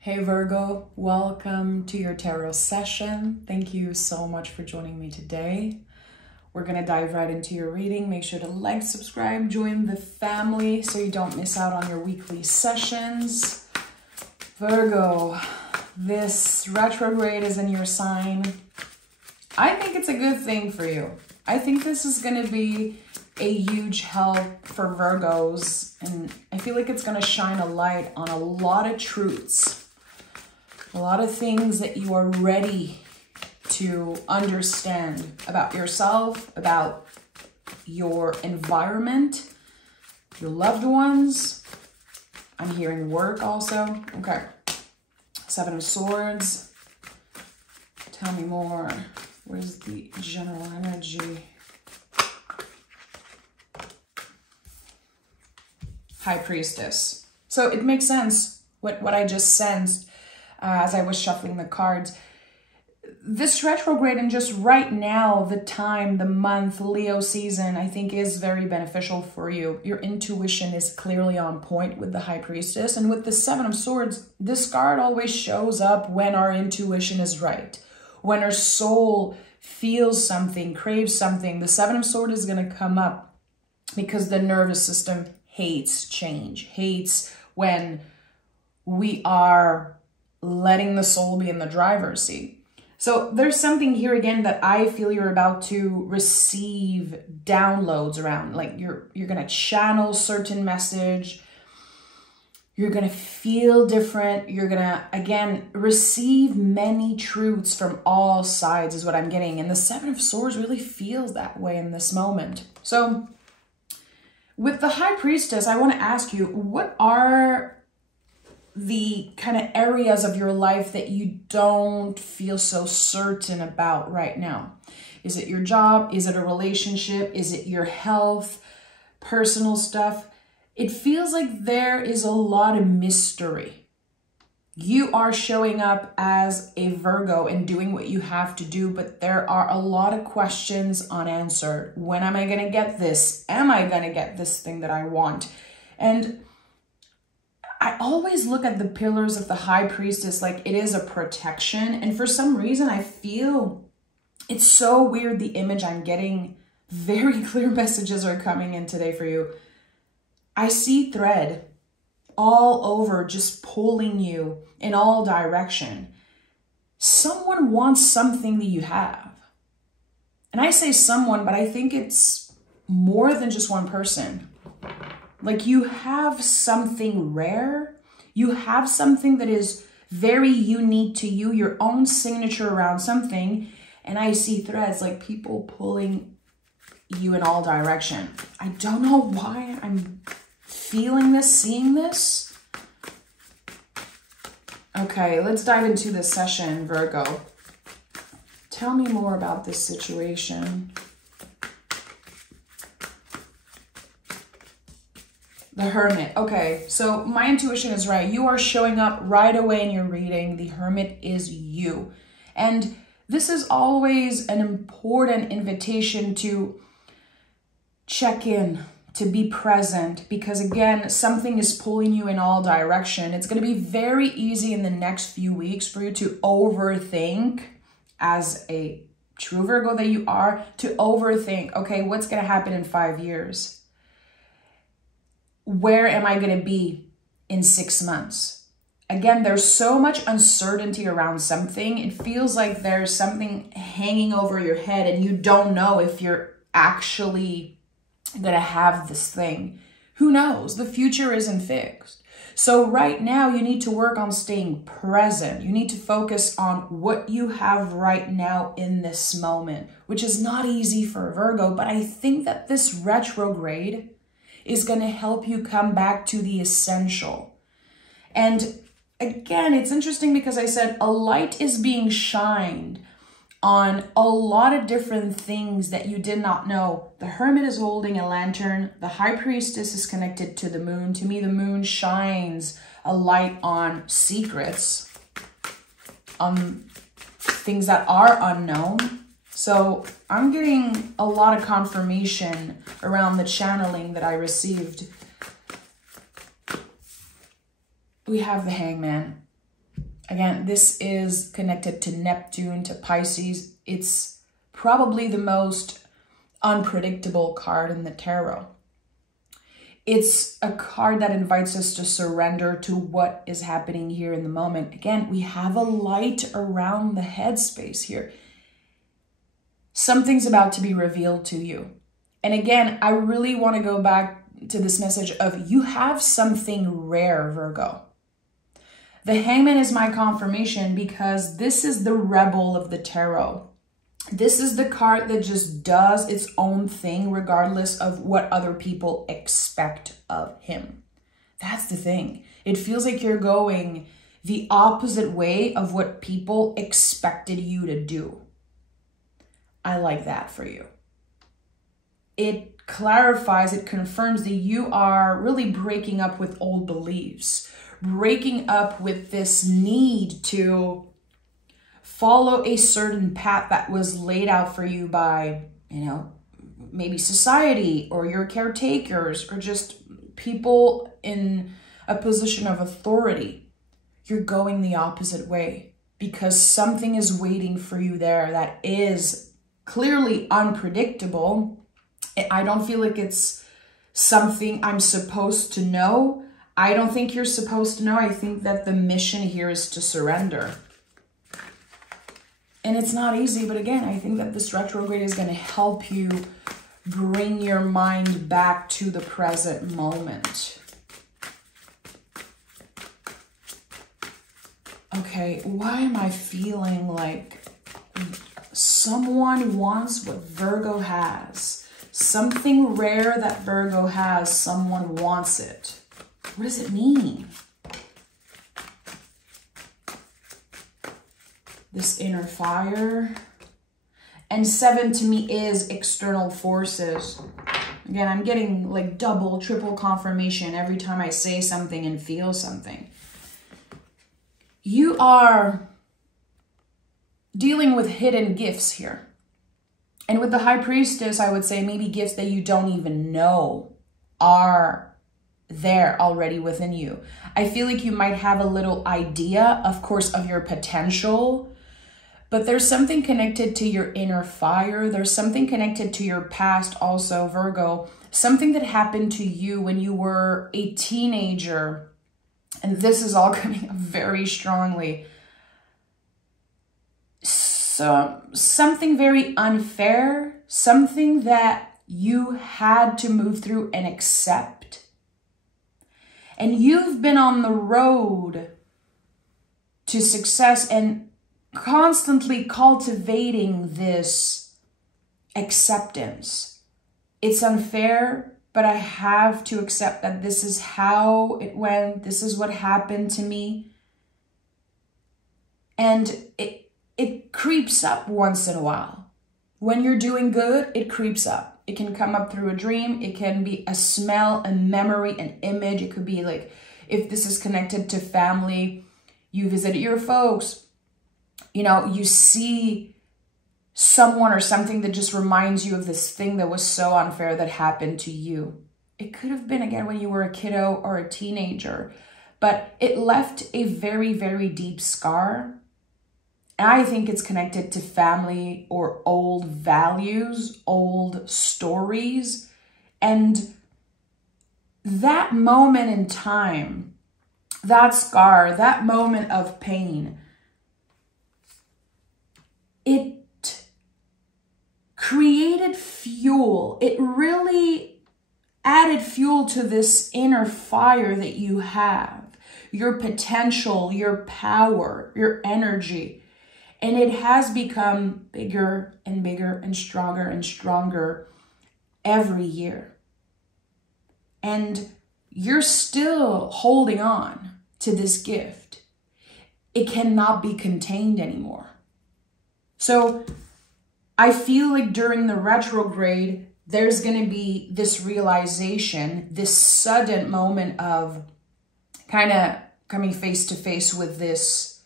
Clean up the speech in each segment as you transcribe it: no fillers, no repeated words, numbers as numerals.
Hey Virgo, welcome to your tarot session. Thank you so much for joining me today. We're going to dive right into your reading. Make sure to like, subscribe, join the family so you don't miss out on your weekly sessions. Virgo, this retrograde is in your sign. I think it's a good thing for you. I think this is going to be a huge help for Virgos, and I feel like it's going to shine a light on a lot of truths. A lot of things that you are ready to understand about yourself, about your environment, your loved ones. I'm hearing work also. Okay. Seven of Swords. Tell me more. Where's the general energy? High Priestess. So it makes sense what I just sensed. As I was shuffling the cards, this retrograde and just right now, the time, the month, Leo season, I think is very beneficial for you. Your intuition is clearly on point with the High Priestess. And with the Seven of Swords, this card always shows up when our intuition is right. When our soul feels something, craves something, the Seven of Swords is going to come up because the nervous system hates change, hates when we are letting the soul be in the driver's seat. So there's something here again that I feel you're about to receive downloads around. Like you're going to channel certain message. You're going to feel different. You're going to, again, receive many truths from all sides is what I'm getting. And the Seven of Swords really feels that way in this moment. So with the High Priestess, I want to ask you, what are the kind of areas of your life that you don't feel so certain about right now? Is it your job? Is it a relationship? Is it your health, personal stuff? It feels like there is a lot of mystery. You are showing up as a Virgo and doing what you have to do, but there are a lot of questions unanswered. When am I going to get this? Am I going to get this thing that I want? And I always look at the pillars of the High Priestess like it is a protection. And for some reason, I feel it's so weird, the image I'm getting. Very clear messages are coming in today for you. I see thread all over, just pulling you in all direction. Someone wants something that you have. And I say someone, but I think it's more than just one person. Like you have something rare. You have something that is very unique to you, your own signature around something. And I see threads like people pulling you in all direction. I don't know why I'm feeling this, seeing this. Okay, let's dive into this session, Virgo. Tell me more about this situation. The Hermit. Okay, so my intuition is right. You are showing up right away in your reading. The Hermit is you. And this is always an important invitation to check in, to be present, because again, something is pulling you in all direction. It's going to be very easy in the next few weeks for you to overthink, as a true Virgo that you are, to overthink, okay, what's going to happen in 5 years? Where am I going to be in 6 months? Again, there's so much uncertainty around something. It feels like there's something hanging over your head and you don't know if you're actually going to have this thing. Who knows? The future isn't fixed. So right now you need to work on staying present. You need to focus on what you have right now in this moment, which is not easy for Virgo, but I think that this retrograde is going to help you come back to the essential. And again, it's interesting because I said a light is being shined on a lot of different things that you did not know. The Hermit is holding a lantern. The High Priestess is connected to the moon. To me, the moon shines a light on secrets, on things that are unknown. So I'm getting a lot of confirmation around the channeling that I received. We have the Hangman. Again, this is connected to Neptune, to Pisces. It's probably the most unpredictable card in the tarot. It's a card that invites us to surrender to what is happening here in the moment. Again, we have a light around the headspace here. Something's about to be revealed to you. And again, I really want to go back to this message of you have something rare, Virgo. The Hangman is my confirmation because this is the rebel of the tarot. This is the card that just does its own thing regardless of what other people expect of him. That's the thing. It feels like you're going the opposite way of what people expected you to do. I like that for you. It clarifies, it confirms that you are really breaking up with old beliefs, breaking up with this need to follow a certain path that was laid out for you by, maybe society or your caretakers or just people in a position of authority. You're going the opposite way because something is waiting for you there that is clearly unpredictable. I don't feel like it's something I'm supposed to know. I don't think you're supposed to know. I think that the mission here is to surrender. And it's not easy, but again, I think that this retrograde is going to help you bring your mind back to the present moment. Okay, why am I feeling like someone wants what Virgo has? Something rare that Virgo has, someone wants it. What does it mean? This inner fire. And 7 to me is external forces. Again, I'm getting like double, triple confirmation every time I say something and feel something. You are dealing with hidden gifts here. And with the High Priestess, I would say maybe gifts that you don't even know are there already within you. I feel like you might have a little idea, of course, of your potential, but there's something connected to your inner fire. There's something connected to your past also, Virgo. Something that happened to you when you were a teenager. And this is all coming up very strongly. So something very unfair, something that you had to move through and accept. And you've been on the road to success and constantly cultivating this acceptance. It's unfair, but I have to accept that this is how it went. This is what happened to me. And it creeps up once in a while. When you're doing good, it creeps up. It can come up through a dream. It can be a smell, a memory, an image. It could be like, if this is connected to family, you visited your folks, you see someone or something that just reminds you of this thing that was so unfair that happened to you. It could have been, again, when you were a kiddo or a teenager, but it left a very, very deep scar. And I think it's connected to family or old values, old stories. And that moment in time, that scar, that moment of pain, it created fuel. It really added fuel to this inner fire that you have, your potential, your power, your energy. And it has become bigger and bigger and stronger every year. And you're still holding on to this gift. It cannot be contained anymore. So I feel like during the retrograde, there's going to be this realization, this sudden moment of kind of coming face to face with this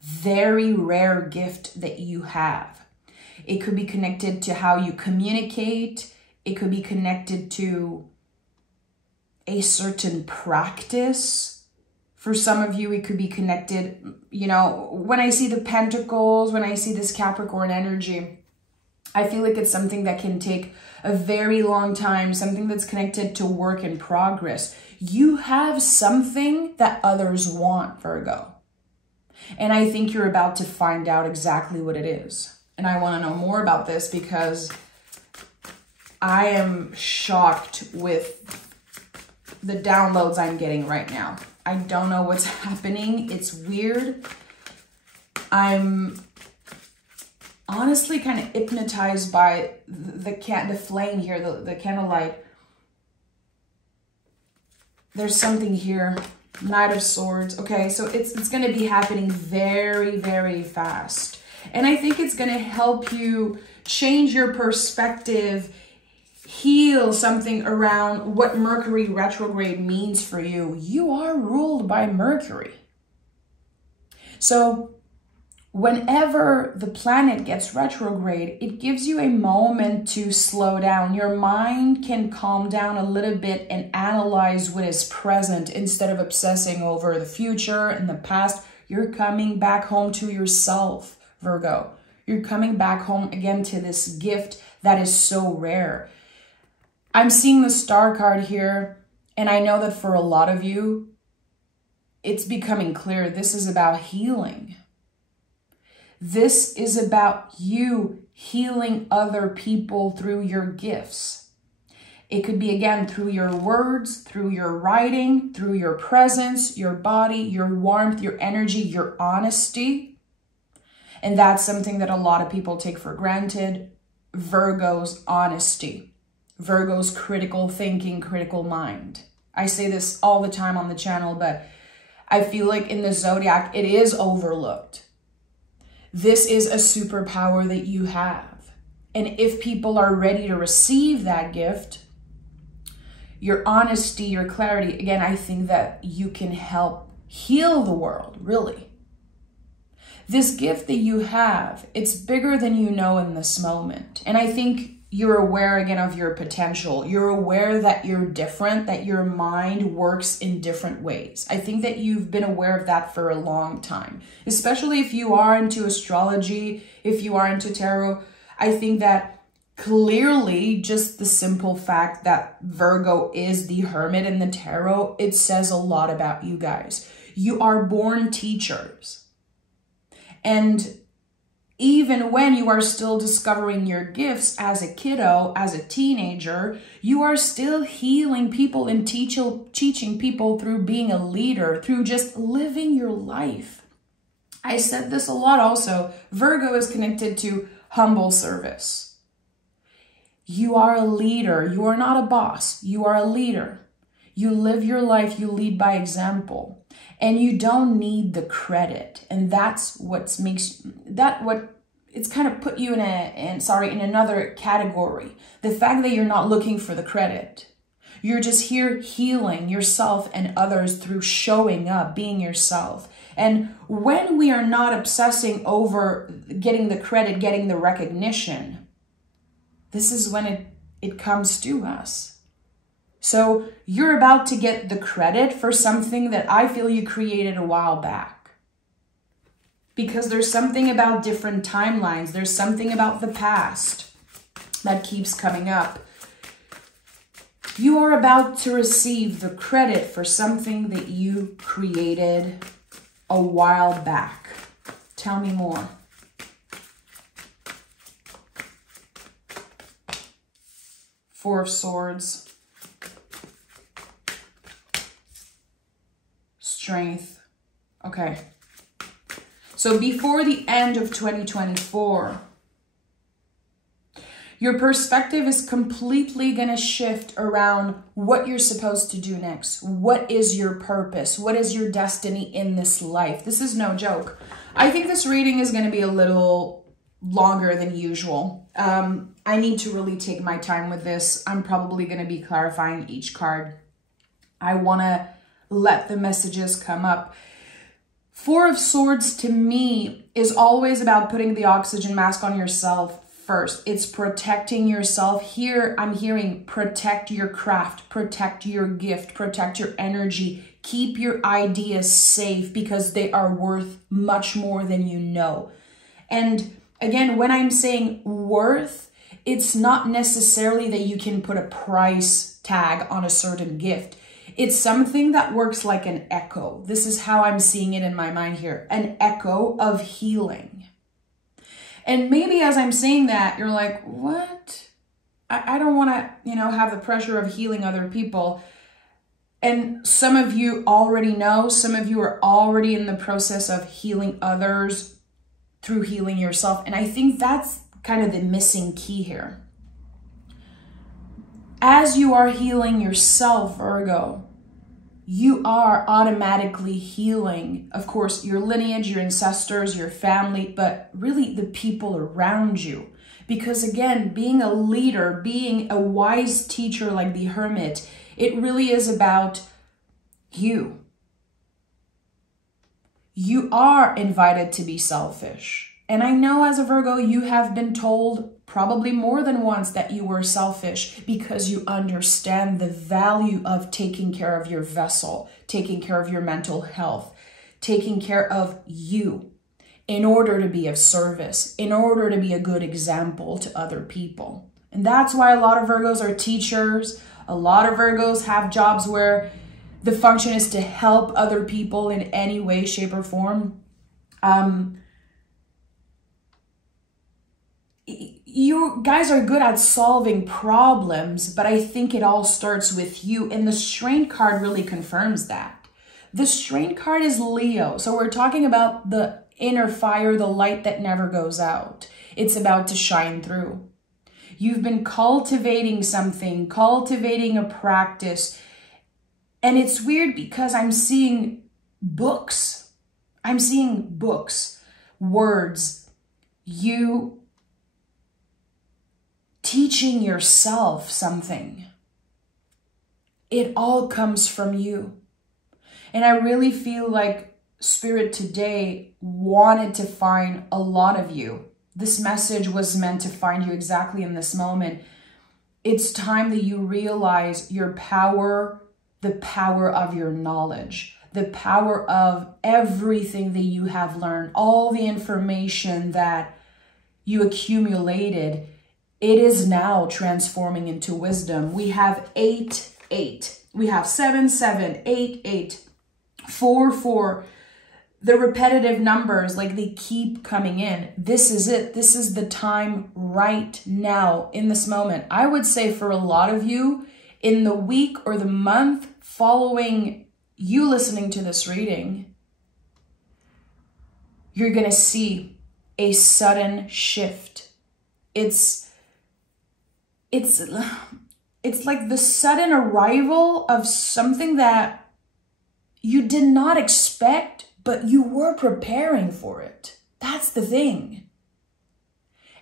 very rare gift that you have. It could be connected to how you communicate. It could be connected to a certain practice. For some of you, it could be connected. You know, when I see the Pentacles, when I see this Capricorn energy, I feel like it's something that can take a very long time, something that's connected to work in progress. You have something that others want, Virgo. And I think you're about to find out exactly what it is. And I want to know more about this because I am shocked with the downloads I'm getting right now. I don't know what's happening. It's weird. I'm honestly kind of hypnotized by the flame here, the candlelight. There's something here. Knight of Swords. Okay, so it's going to be happening very, very fast. And I think it's going to help you change your perspective, heal something around what Mercury retrograde means for you. You are ruled by Mercury. So whenever the planet gets retrograde, it gives you a moment to slow down. Your mind can calm down a little bit and analyze what is present instead of obsessing over the future and the past. You're coming back home to yourself, Virgo. You're coming back home again to this gift that is so rare. I'm seeing the Star card here, and I know that for a lot of you, it's becoming clear this is about healing. This is about you healing other people through your gifts. It could be, again, through your words, through your writing, through your presence, your body, your warmth, your energy, your honesty. And that's something that a lot of people take for granted. Virgo's honesty. Virgo's critical thinking, critical mind. I say this all the time on the channel, but I feel like in the zodiac, it is overlooked. This is a superpower that you have. And if people are ready to receive that gift, your honesty, your clarity, again, I think that you can help heal the world, really. This gift that you have, it's bigger than you know in this moment. And I think you're aware again of your potential. You're aware that you're different, that your mind works in different ways. I think that you've been aware of that for a long time, especially if you are into astrology, if you are into tarot. I think that clearly just the simple fact that Virgo is the hermit in the tarot, it says a lot about you guys. You are born teachers. And even when you are still discovering your gifts as a kiddo, as a teenager, you are still healing people and teaching people through being a leader, through just living your life. I said this a lot also. Virgo is connected to humble service. You are a leader. You are not a boss. You are a leader. You live your life. You lead by example. And you don't need the credit. And that's what makes it's kind of put you in another category. The fact that you're not looking for the credit. You're just here healing yourself and others through showing up, being yourself. And when we are not obsessing over getting the credit, getting the recognition, this is when it comes to us. So you're about to get the credit for something that I feel you created a while back. Because there's something about different timelines. There's something about the past that keeps coming up. You are about to receive the credit for something that you created a while back. Tell me more. Four of Swords. Strength. Okay. So before the end of 2024, your perspective is completely going to shift around what you're supposed to do next. What is your purpose? What is your destiny in this life? This is no joke. I think this reading is going to be a little longer than usual. I need to really take my time with this. I'm probably going to be clarifying each card. I want to let the messages come up. Four of Swords to me is always about putting the oxygen mask on yourself first. It's protecting yourself. Here I'm hearing protect your craft, protect your gift, protect your energy. Keep your ideas safe because they are worth much more than you know. And again, when I'm saying worth, it's not necessarily that you can put a price tag on a certain gift. It's something that works like an echo. This is how I'm seeing it in my mind here. An echo of healing. And maybe as I'm saying that, you're like, what? I don't want to, have the pressure of healing other people. And some of you already know, some of you are already in the process of healing others through healing yourself. And I think that's kind of the missing key here. As you are healing yourself, Virgo, you are automatically healing, of course, your lineage, your ancestors, your family, but really the people around you. Because again, being a leader, being a wise teacher like the Hermit, it really is about you. You are invited to be selfish. And I know as a Virgo, you have been told probably more than once that you were selfish because you understand the value of taking care of your vessel, taking care of your mental health, taking care of you in order to be of service, in order to be a good example to other people. And that's why a lot of Virgos are teachers. A lot of Virgos have jobs where the function is to help other people in any way, shape, or form. You guys are good at solving problems, but I think it all starts with you. And the Strength card really confirms that. The Strength card is Leo. So we're talking about the inner fire, the light that never goes out. It's about to shine through. You've been cultivating something, cultivating a practice. And it's weird because I'm seeing books. I'm seeing books, words, you teaching yourself something. It all comes from you. And I really feel like Spirit today wanted to find a lot of you. This message was meant to find you exactly in this moment. It's time that you realize your power, the power of your knowledge, the power of everything that you have learned, all the information that you accumulated. It is now transforming into wisdom. We have 8, 8. We have 7, 7, 8, 8, 4, 4. The repetitive numbers, like they keep coming in. This is it. This is the time right now in this moment. I would say for a lot of you in the week or the month following you listening to this reading, you're going to see a sudden shift. It's like the sudden arrival of something that you did not expect, but you were preparing for it. That's the thing.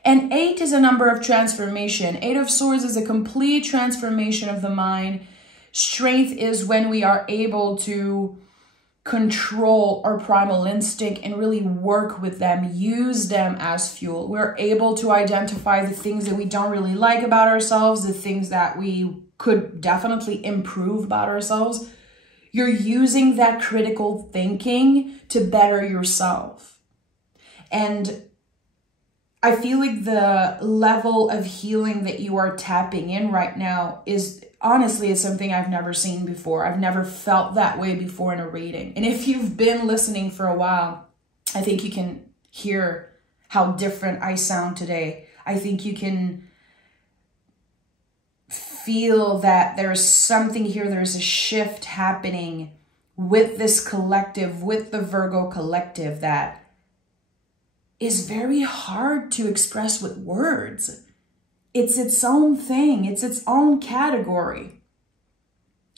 And 8 is a number of transformation. 8 of Swords is a complete transformation of the mind. Strength is when we are able to control our primal instinct and really work with them, use them as fuel. We're able to identify the things that we don't really like about ourselves, the things that we could definitely improve about ourselves. You're using that critical thinking to better yourself. And I feel like the level of healing that you are tapping in right now is honestly, it's something I've never seen before. I've never felt that way before in a reading. And if you've been listening for a while, I think you can hear how different I sound today. I think you can feel that there's something here, there's a shift happening with this collective, with the Virgo collective, that is very hard to express with words. It's its own thing. It's its own category.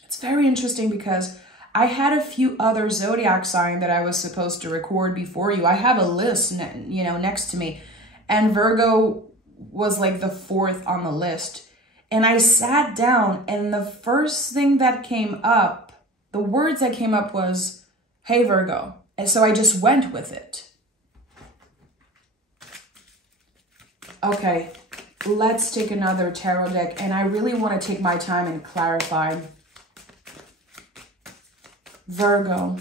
It's very interesting because I had a few other zodiac signs that I was supposed to record before you. I have a list, next to me, and Virgo was like the 4th on the list. And I sat down, and the first thing that came up, the words that came up was, "Hey, Virgo." And so I just went with it. Okay, let's take another tarot deck. And I really want to take my time and clarify. Virgo,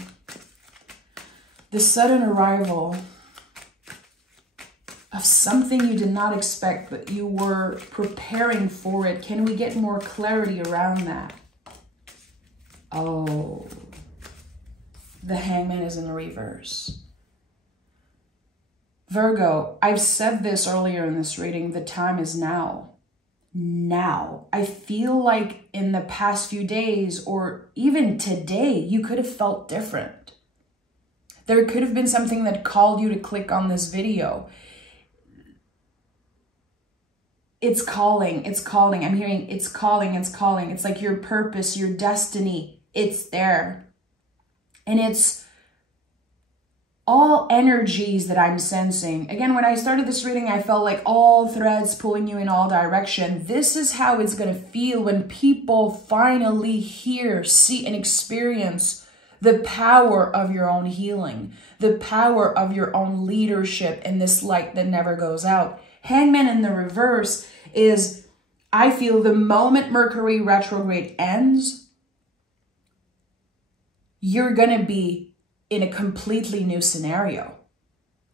the sudden arrival of something you did not expect, but you were preparing for it. Can we get more clarity around that? Oh, the Hangman is in the reverse. Virgo, I've said this earlier in this reading, the time is now. Now. I feel like in the past few days or even today, you could have felt different. There could have been something that called you to click on this video. It's calling, it's calling. I'm hearing it's calling, it's calling. It's like your purpose, your destiny, it's there. And it's all energies that I'm sensing. Again, when I started this reading, I felt like all threads pulling you in all directions. This is how it's going to feel when people finally hear, see, and experience the power of your own healing, the power of your own leadership, and this light that never goes out. Hangman in the reverse is, I feel the moment Mercury retrograde ends, you're going to be in a completely new scenario.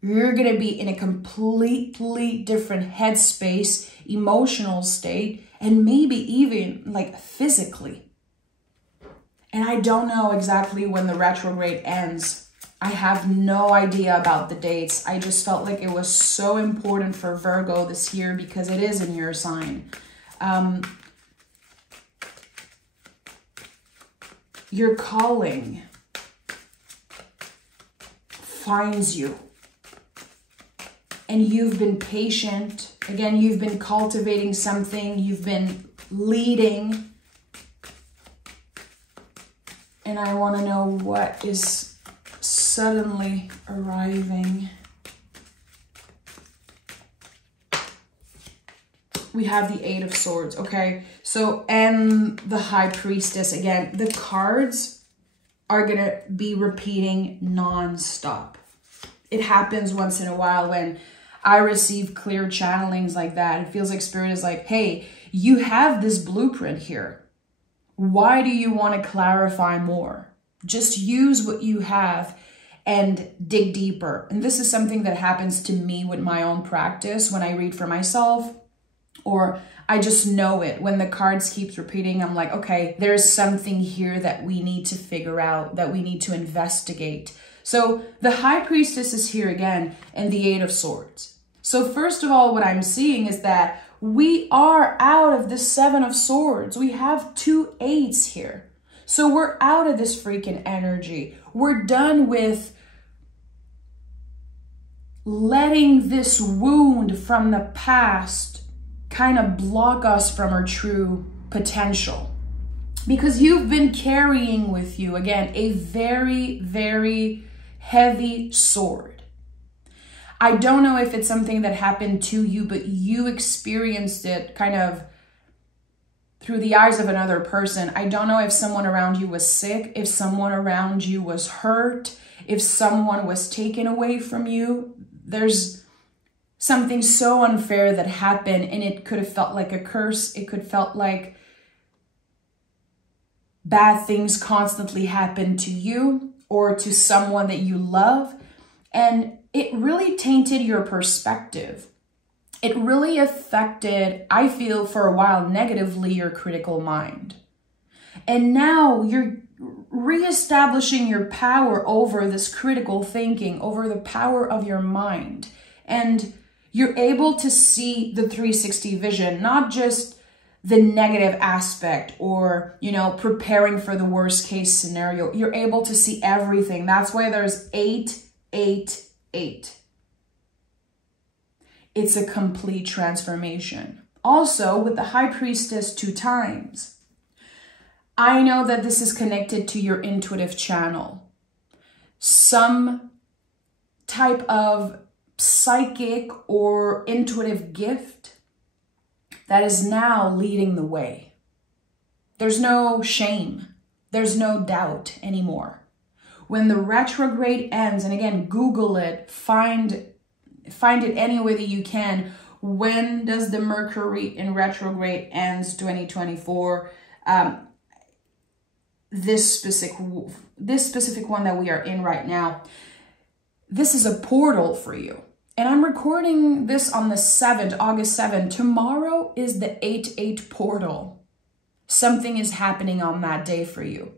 You're going to be in a completely different headspace, emotional state, and maybe even like physically. And I don't know exactly when the retrograde ends. I have no idea about the dates. I just felt like it was so important for Virgo this year because it is in your sign. Your calling finds you. And you've been patient. Again, you've been cultivating something. You've been leading. And I want to know what is suddenly arriving. We have the Eight of Swords, okay? So, and the High Priestess. Again, the cards are going to be repeating non-stop. It happens once in a while when I receive clear channelings like that. It feels like Spirit is like, hey, you have this blueprint here. Why do you want to clarify more? Just use what you have and dig deeper. And this is something that happens to me with my own practice when I read for myself, or I just know it. When the cards keep repeating, I'm like, okay, there's something here that we need to figure out, that we need to investigate. So the High Priestess is here again, and the Eight of Swords. So first of all, what I'm seeing is that we are out of the Seven of Swords. We have two eights here. So we're out of this freaking energy. We're done with letting this wound from the past kind of block us from our true potential. Because you've been carrying with you, again, a very, very heavy sword. I don't know if it's something that happened to you, but you experienced it kind of through the eyes of another person. I don't know if someone around you was sick, if someone around you was hurt, if someone was taken away from you. There's something so unfair that happened, and it could have felt like a curse. It could have felt like bad things constantly happen to you or to someone that you love. And it really tainted your perspective. It really affected, I feel, for a while, negatively, your critical mind. And now you're reestablishing your power over this critical thinking, over the power of your mind. And you're able to see the 360 vision, not just the negative aspect or, you know, preparing for the worst case scenario. You're able to see everything. That's why there's 8, 8, 8. It's a complete transformation. Also, with the High Priestess 2 times, I know that this is connected to your intuitive channel. Some type of psychic or intuitive gift that is now leading the way. There's no shame. There's no doubt anymore. When the retrograde ends, and again, Google it, find it any way that you can. When does the Mercury in retrograde ends 2024? this specific one that we are in right now. This is a portal for you. And I'm recording this on the 7th, August 7th. Tomorrow is the 8-8 portal. Something is happening on that day for you.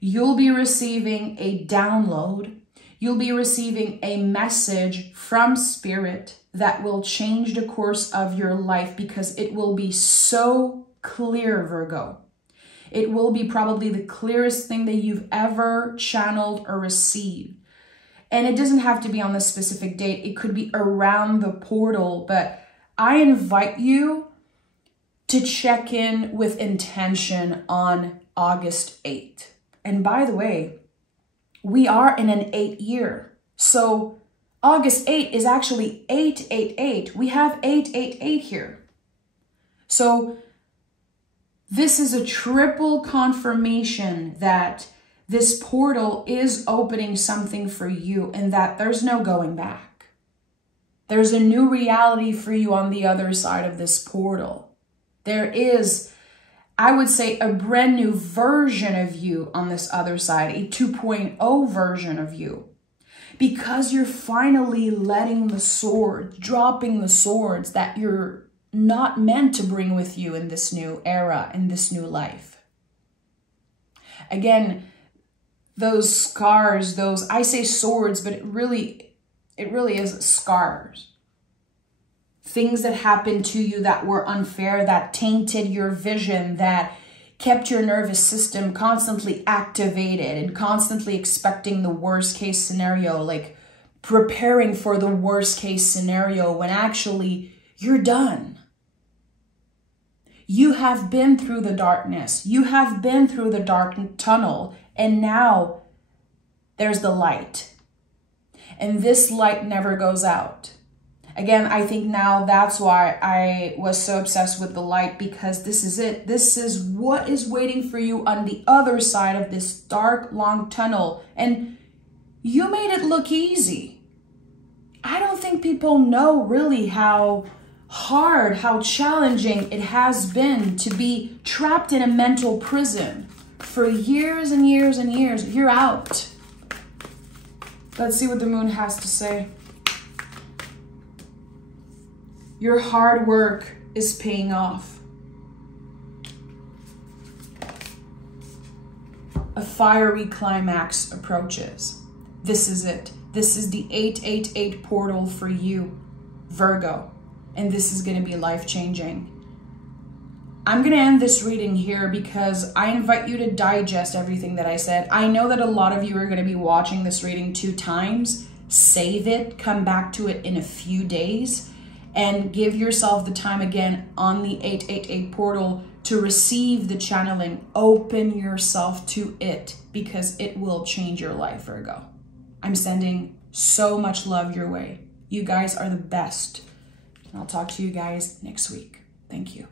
You'll be receiving a download. You'll be receiving a message from Spirit that will change the course of your life, because it will be so clear, Virgo. It will be probably the clearest thing that you've ever channeled or received. And it doesn't have to be on the specific date. It could be around the portal, but I invite you to check in with intention on August 8th. And by the way, we are in an 8 year. So August 8 is actually 888. We have 888 here. So this is a triple confirmation that this portal is opening something for you, and that there's no going back. There's a new reality for you on the other side of this portal. There is, I would say, a brand new version of you on this other side, a 2.0 version of you. Because you're finally letting the sword, dropping the swords that you're not meant to bring with you in this new era, in this new life. Again, those scars, I say swords, but it really is scars. Things that happened to you that were unfair, that tainted your vision, that kept your nervous system constantly activated and constantly expecting the worst case scenario, like preparing for the worst case scenario when actually you're done. You have been through the darkness. You have been through the dark tunnel, and now there's the light. And this light never goes out. Again, I think now that's why I was so obsessed with the light, because this is it. This is what is waiting for you on the other side of this dark, long tunnel. And you made it look easy. I don't think people know really how hard, how challenging it has been to be trapped in a mental prison for years and years and years. You're out. Let's see what the moon has to say. Your hard work is paying off. A fiery climax approaches. This is it. This is the 888 portal for you, Virgo. And this is going to be life-changing. I'm going to end this reading here because I invite you to digest everything that I said. I know that a lot of you are going to be watching this reading 2 times. Save it, come back to it in a few days, and give yourself the time again on the 888 portal to receive the channeling. Open yourself to it, because it will change your life, Virgo. I'm sending so much love your way. You guys are the best. And I'll talk to you guys next week. Thank you.